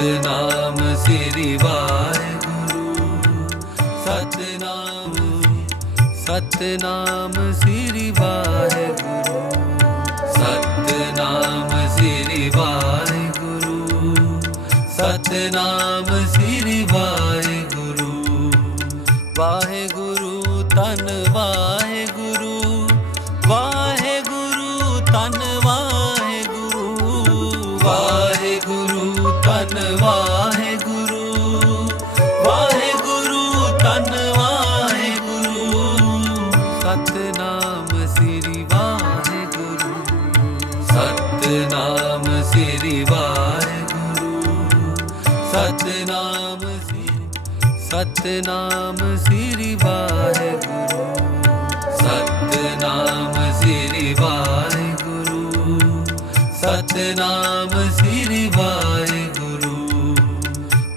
ਸਤਨਾਮ ਸ੍ਰੀ ਵਾਹਿਗੁਰੂ ਸਤਨਾਮ ਸਤਨਾਮ ਸ੍ਰੀ ਵਾਹਿਗੁਰੂ ਸਤਨਾਮ ਸ੍ਰੀ ਵਾਹਿਗੁਰੂ ਸਤਨਾਮ ਸ੍ਰੀ ਵਾਹਿਗੁਰੂ ਵਾਹਿਗੁਰੂ ਤਨ ਵਾਹਿਗੁਰੂ ਧੰਨ ਵਾਹਿਗੁਰੂ ਵਾਹਿਗੁਰੂ ਧੰਨ ਵਾਹਿਗੁਰੂ ਸਤਨਾਮ ਸ੍ਰੀ ਵਾਹਿਗੁਰੂ ਸਤਨਾਮ ਸ੍ਰੀ ਵਾਹਿਗੁਰੂ ਸਤਨਾਮ ਸਤਨਾਮ ਸ੍ਰੀ ਵਾਹਿਗੁਰੂ ਸਤਨਾਮ ਸ੍ਰੀ ਵਾਹਿਗੁਰੂ ਸਤਨਾਮ ਸ੍ਰੀ ਵਾਹਿਗੁਰੂ